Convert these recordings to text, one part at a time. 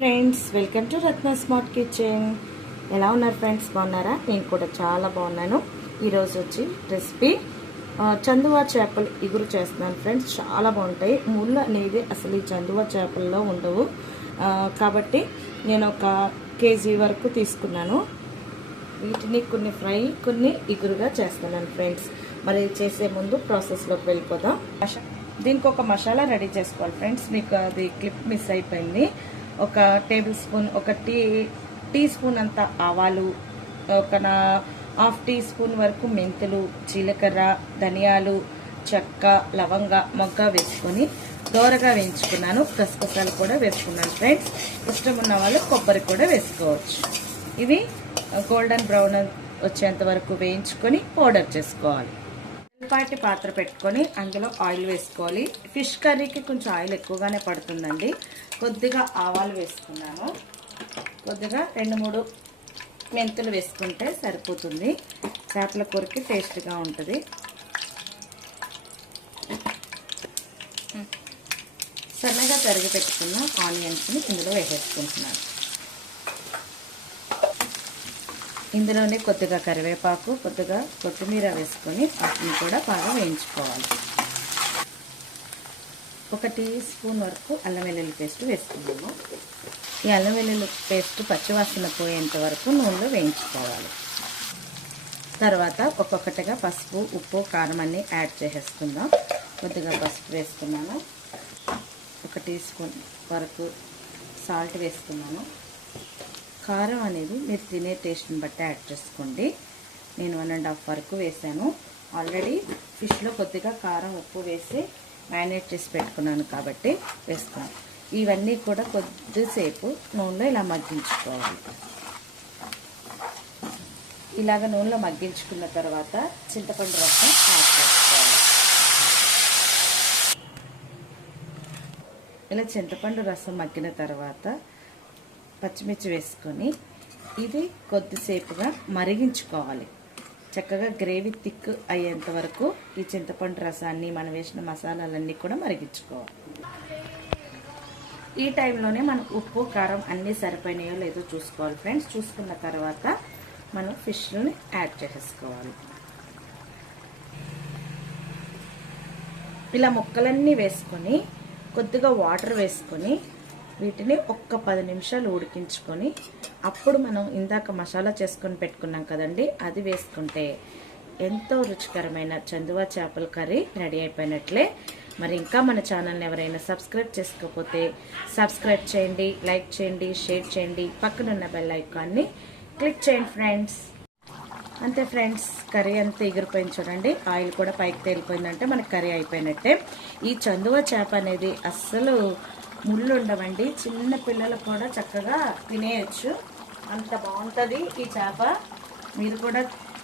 Friends, welcome to Ratna smart kitchen. ఎలా ఉన్నారు friends? బాగున్నారా? నేను కూడా చాలా బాగున్నాను. ఈరోజు వచ్చి రెసిపీ చందువా చేపలు ఇగురు చేస్తున్నాను ఫ్రెండ్స్. చాలా బాగుంటాయి. ముళ్ళు అనేది అసలు ఈ చందువా చేపల్లో ఉండవు. కాబట్టి నేను ఒక కేజీ వరకు తీసుకున్నాను. వీటిని కొన్ని ఫ్రై, కొన్ని ఇగురుగా చేస్తున్నాను ఫ్రెండ్స్. మరి చేసే ముందు ప్రాసెస్లోకి వెళ్ళిపోదాం. దీనికి ఒక మసాలా రెడీ చేసుకోవాలి ఫ్రెండ్స్. మీకు అది క్లిప్ మిస్ అయిపోయింది. ఒక టేబుల్ స్పూన్, ఒక టీ స్పూన్ అంత ఆవాలు, ఒక హాఫ్ టీ స్పూన్ వరకు మెంతులు, జీలకర్ర, ధనియాలు, చెక్క, లవంగ, మొగ్గ వేసుకొని దోరగా వేయించుకున్నాను. గసగసాలు కూడా వేసుకున్నాను ఫ్రెండ్స్. ఇష్టం ఉన్న వాళ్ళు కొబ్బరి కూడా వేసుకోవచ్చు. ఇవి గోల్డెన్ బ్రౌన్ వచ్చేంత వరకు వేయించుకొని పౌడర్ చేసుకోవాలి. చిన్నపాటి పాత్ర పెట్టుకొని అందులో ఆయిల్ వేసుకోవాలి. ఫిష్ కర్రీకి కొంచెం ఆయిల్ ఎక్కువగానే పడుతుందండి. కొద్దిగా ఆవాలు వేసుకున్నాను. కొద్దిగా 2-3 మెంతులు వేసుకుంటే సరిపోతుంది. చేపల కూరకి టేస్ట్గా ఉంటుంది. సన్నగా తరిగి పెట్టుకున్న ఆనియన్స్ని ఇందులో వేసేసుకుంటున్నాను. ఇందులోనే కొద్దిగా కరివేపాకు, కొద్దిగా కొత్తిమీర వేసుకొని వాటిని కూడా బాగా వేయించుకోవాలి. ఒక టీ స్పూన్ వరకు అల్లం వెల్లుల్లి పేస్ట్ వేసుకున్నాము. ఈ అల్లం వెల్లుల్లి పేస్ట్ పచ్చివాసన పోయేంత వరకు నూనెలో వేయించుకోవాలి. తర్వాత ఒక్కొక్కటిగా పసుపు, ఉప్పు, కారం అన్నీ యాడ్ చేసేసుకుందాం. కొద్దిగా పసుపు వేసుకున్నాను. ఒక టీ స్పూన్ వరకు సాల్ట్ వేసుకున్నాను. కారం అనేది మీరు తినే టేస్ట్ని బట్టి యాడ్ చేసుకోండి. నేను 1.5 వరకు వేసాను. ఆల్రెడీ ఫిష్లో కొద్దిగా కారం, ఉప్పు వేసి మ్యారినేట్ చేసి పెట్టుకున్నాను కాబట్టి వేస్తాను. ఇవన్నీ కూడా కొద్దిసేపు నూనెలో ఇలా మగ్గించుకోవాలి. ఇలాగ నూనెలో మగ్గించుకున్న తర్వాత చింతపండు రసం యాడ్ చేసుకోవాలి. ఇలా చింతపండు రసం మగ్గిన తర్వాత పచ్చిమిర్చి వేసుకొని ఇది కొద్దిసేపుగా మరిగించుకోవాలి. చక్కగా గ్రేవీ థిక్ అయ్యేంత వరకు ఈ చింతపండు రసాన్ని, మనం వేసిన మసాలాలన్నీ కూడా మరిగించుకోవాలి. ఈ టైంలోనే మనం ఉప్పు, కారం అన్నీ సరిపోయినాయో లేదో చూసుకోవాలి ఫ్రెండ్స్. చూసుకున్న తర్వాత మనం ఫిష్ని యాడ్ చేసేసుకోవాలి. ఇలా ముక్కలన్నీ వేసుకొని కొద్దిగా వాటర్ వేసుకొని వీటిని ఒక్క 10 నిమిషాలు ఉడికించుకొని అప్పుడు మనం ఇందాక మసాలా చేసుకొని పెట్టుకున్నాం కదండి, అది వేసుకుంటే ఎంతో రుచికరమైన చందువా చేపల కర్రీ రెడీ అయిపోయినట్లే. మరి ఇంకా మన ఛానల్ని ఎవరైనా సబ్స్క్రైబ్ చేసుకోకపోతే సబ్స్క్రైబ్ చేయండి, లైక్ చేయండి, షేర్ చేయండి, పక్కనున్న బెల్ ఐకాన్ని క్లిక్ చేయండి ఫ్రెండ్స్. అంతే ఫ్రెండ్స్, కర్రీ అంతా ఎగిరిపోయింది చూడండి. ఆయిల్ కూడా పైకి తేలిపోయిందంటే మనకి కర్రీ అయిపోయినట్టే. ఈ చందువా చేప అనేది అస్సలు ముళ్ళు ఉండవండి. చిన్న పిల్లలు కూడా చక్కగా తినేయచ్చు. అంత బాగుంటుంది ఈ చేప. మీరు కూడా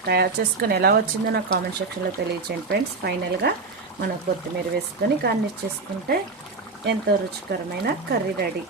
తయారు చేసుకొని ఎలా వచ్చిందో నాకు కామెంట్ సెక్షన్లో తెలియచేయండి ఫ్రెండ్స్. ఫైనల్గా మనం కొత్తిమీర వేసుకొని గార్నిష్ చేసుకుంటే ఎంతో రుచికరమైన కర్రీ రెడీ.